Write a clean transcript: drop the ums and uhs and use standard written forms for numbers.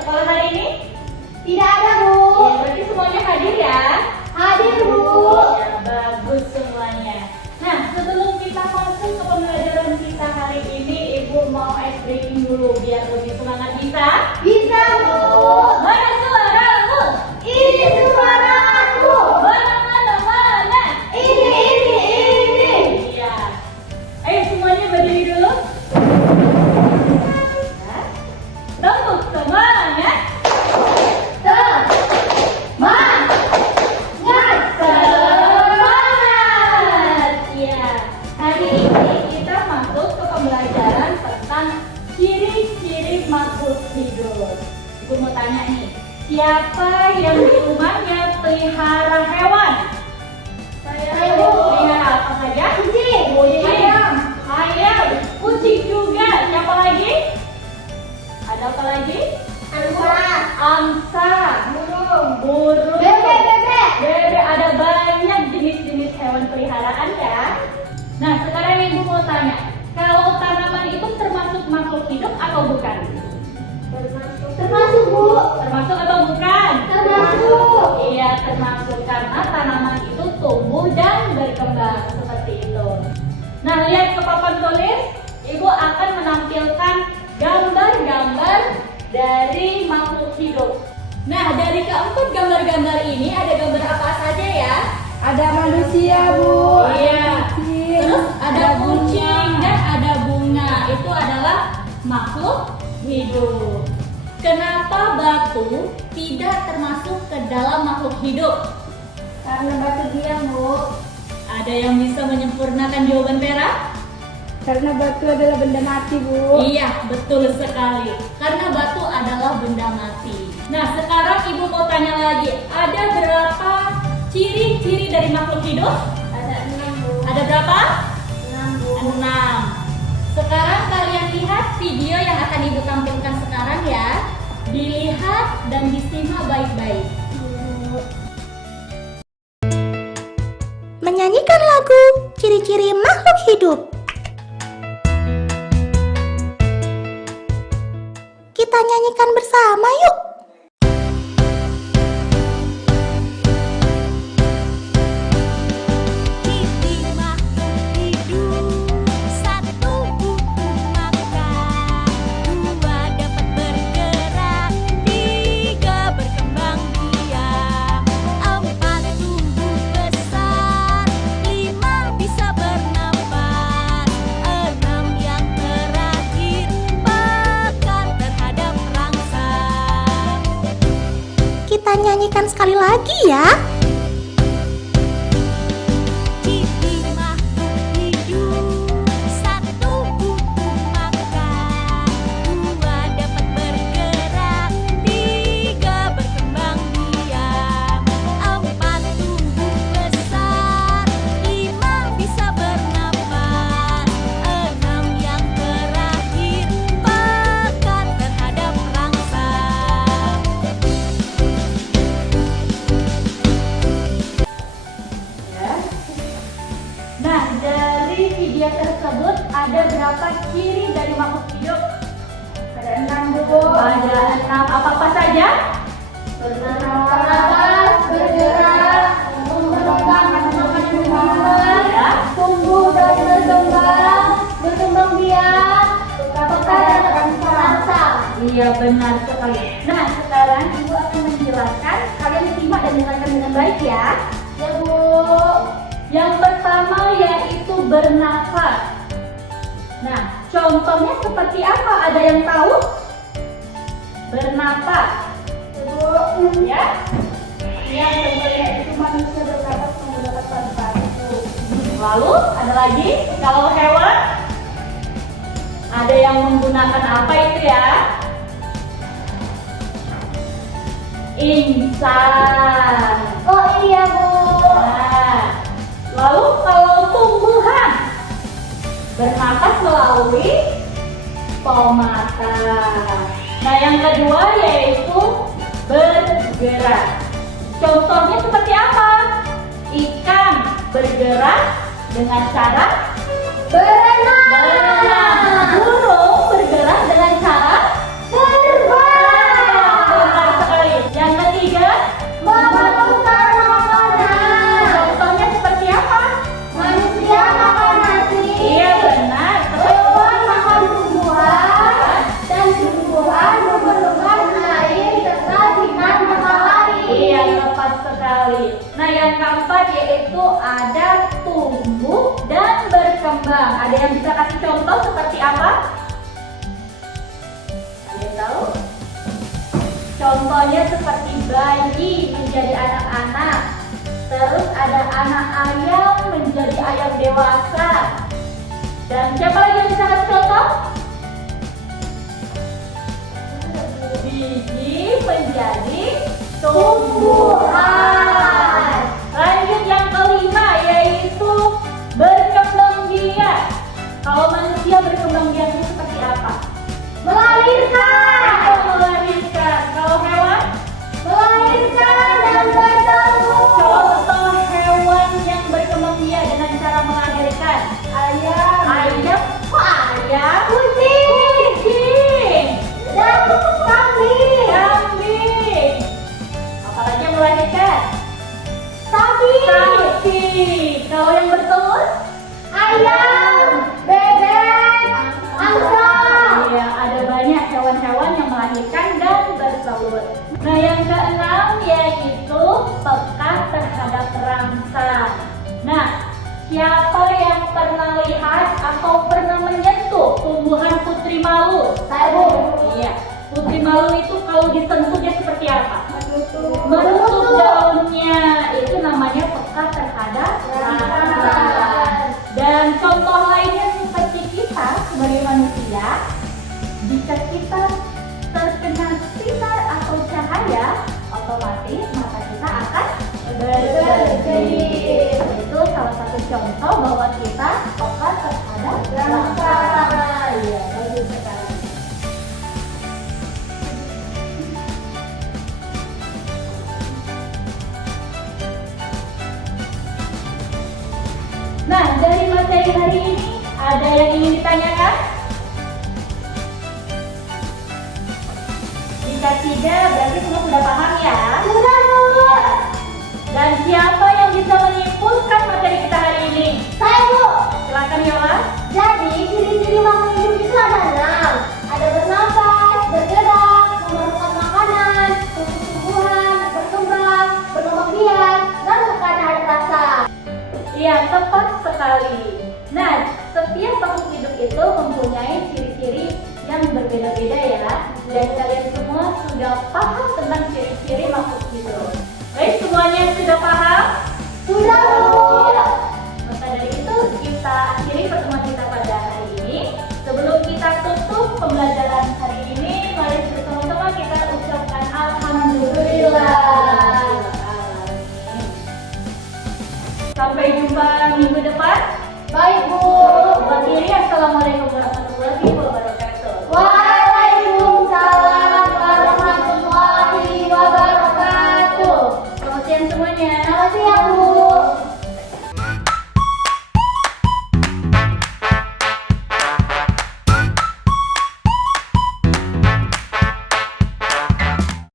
sekolah hari ini? Tidak ada, Bu. Ya, berarti semuanya hadir ya? Hadir, Bu. Ya, bagus semuanya. Nah, sebelum kita masuk ke pembelajaran kita hari ini, Ibu mau ice breaking dulu biar lebih semangat bisa? Bisa, Bu. Mana suaramu? Ini suara aku. Mana? Ini. Iya. Ayo semuanya berdiri dulu. Ya. Tepuk semangat. Semangat. Iya. Hari ini kita masuk ke pembelajaran tentang ciri-ciri makhluk hidup. Ibu mau tanya nih, siapa yang di rumahnya pelihara hewan? Saya, Bu. Pelihara apa saja? Kucing. Ayam, kucing juga. Siapa lagi? Ada apa lagi? Angsa, burung, bebek. Ada banyak jenis-jenis hewan peliharaan ya. Nah, sekarang Ibu mau tanya, kalau tanaman itu termasuk makhluk hidup atau bukan? Termasuk, Bu. Termasuk atau bukan? Termasuk. Iya, termasuk karena tanaman itu tumbuh dan berkembang seperti itu. Nah, lihat ke papan tulis, Ibu akan menampilkan gambar-gambar dari makhluk hidup. Nah, dari keempat gambar-gambar ini ada gambar apa saja ya? Ada manusia, Bu. Iya. Kucing. Terus ada kucing bunga. dan ada bunga. Itu adalah makhluk hidup. Kenapa batu tidak termasuk ke dalam makhluk hidup? Karena batu diam, Bu. Ada yang bisa menyempurnakan jawaban Vera? Karena batu adalah benda mati, Bu. Iya, betul sekali. Karena batu adalah benda mati. Nah, sekarang Ibu mau tanya lagi, ada berapa ciri-ciri dari makhluk hidup? Ada 6, Bu. Ada berapa? 6, Bu. 6. Sekarang kalian lihat video yang akan Ibu tampilkan sekarang ya. Dilihat dan disimak baik-baik. Menyanyikan lagu ciri-ciri makhluk hidup. Kita nyanyikan bersama yuk. Ciri makhluk hidup, 1 butuh makan, 2 dapat bergerak, 3 berkembang biak, 4 tumbuh besar, 5 bisa bernapas, 6 yang terakhir pekat terhadap rangsang. Kita nyanyikan sekali lagi ya. Ciri makhluk hidup, 1 butuh makan, 2 dapat bergerak, 3 berkembang biak, 4 tumbuh besar, 5 bisa bernapas, 6 yang terakhir pekat terhadap rangsang. Ya. Nah, dari video tersebut ada berapa ciri dari makhluk hidup? Ada 6, Bu. Ada 6. Apa-apa saja? Bernapas, bergerak, mengembang, Ya. tumbuh dan berkembang biak, pekat dan rangsang. Iya, benar sekali. Nah, sekarang Ibu akan menjelaskan. Kalian simak dan dengarkan dengan baik ya. Ya, Bu. Yang pertama yaitu bernafas. Nah, contohnya seperti apa? Ada yang tahu? Bernafas. Ya. Yang contohnya itu manusia bernapas menggunakan paru-paru. Lalu ada lagi, kalau hewan ada yang menggunakan apa itu ya? Insan. Oh iya, Bu. Nah, lalu kalau tumbuhan bernapas melalui stomata. Nah, yang kedua yaitu bergerak. Contohnya seperti apa? Ikan bergerak dengan cara berenang. Burung bergerak dengan cara terbang. keempat yaitu ada tumbuh dan berkembang. Ada yang bisa kasih contoh seperti apa? Ada yang tahu? Contohnya seperti bayi menjadi anak-anak. Terus ada anak ayam menjadi ayam dewasa. Dan siapa lagi yang bisa kasih contoh? Biji menjadi tumbuhan. Lanjut yang kelima yaitu berkembang biak. Kalau manusia berkembang biak itu seperti apa? Melahirkan. Melahirkan. Kalau hewan? Melahirkan dan bertelur. Contoh hewan yang berkembang biak dengan cara melahirkan. Ayam. Ayam, ayam, Kucing. Dan kambing. kambing. Apalagi yang melahirkan? Sapi. Sapi. Kalau yang bertelur? Ayam. Bebek. Angsa. Iya, ada banyak hewan-hewan yang melahirkan dan bertelur. Nah, yang keenam yaitu peka terhadap rangsang. Nah, siapa yang pernah lihat atau pernah menyentuh tumbuhan putri malu? Saya, Bu. Iya, putri malu itu kalau disentuh dia seperti apa? Menutup. Menutup daunnya. Itu namanya peka terhadap rangsang. Dan contoh lainnya seperti kita sebagai manusia, jika kita terkena sinar atau cahaya, otomatis mata kita akan berkedip. Itu salah satu contoh bahwa kita peka terhadap rangsang. Iya, bagus sekali. Nah, dari materi hari ini ada yang ingin ditanyakan? Jika tidak, berarti semua sudah paham ya? Sudah, Bu. Dan siapa yang bisa menyimpulkan materi kita hari ini? Saya, Bu. Silakan Yola. Jadi, ciri-ciri makhluk hidup itu ada 6. Ada bernafas, bergerak, memerlukan makanan, tumbuh-tumbuhan, berkembang biak, dan bukan ada rasa. Iya, tepat sekali. Nah, setiap makhluk hidup itu mempunyai ciri-ciri yang berbeda-beda ya. Dan kalian semua sudah paham tentang